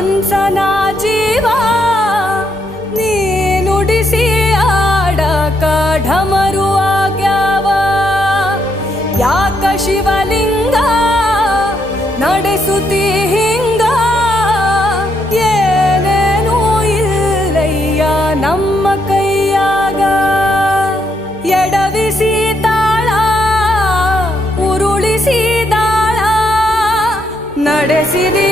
ಮನ್ಸನ ಜೀವ ನೀ ನುಡಿಸಿ ಆಡಕ ಢಮರು ಆಗ್ಯಾವ. ಯಾಕ ಶಿವಲಿಂಗ ನಡೆಸುತ್ತಿ ಹಿಂಗ, ಏನೇನೂ ಇಲ್ಲಯ್ಯ ನಮ್ಮ ಕೈಯಾಗ. ಎಡವಿಸಿ ತಾಳ ಉರುಳಿಸಿ ದಾಳ ನಡೆಸಿದಿ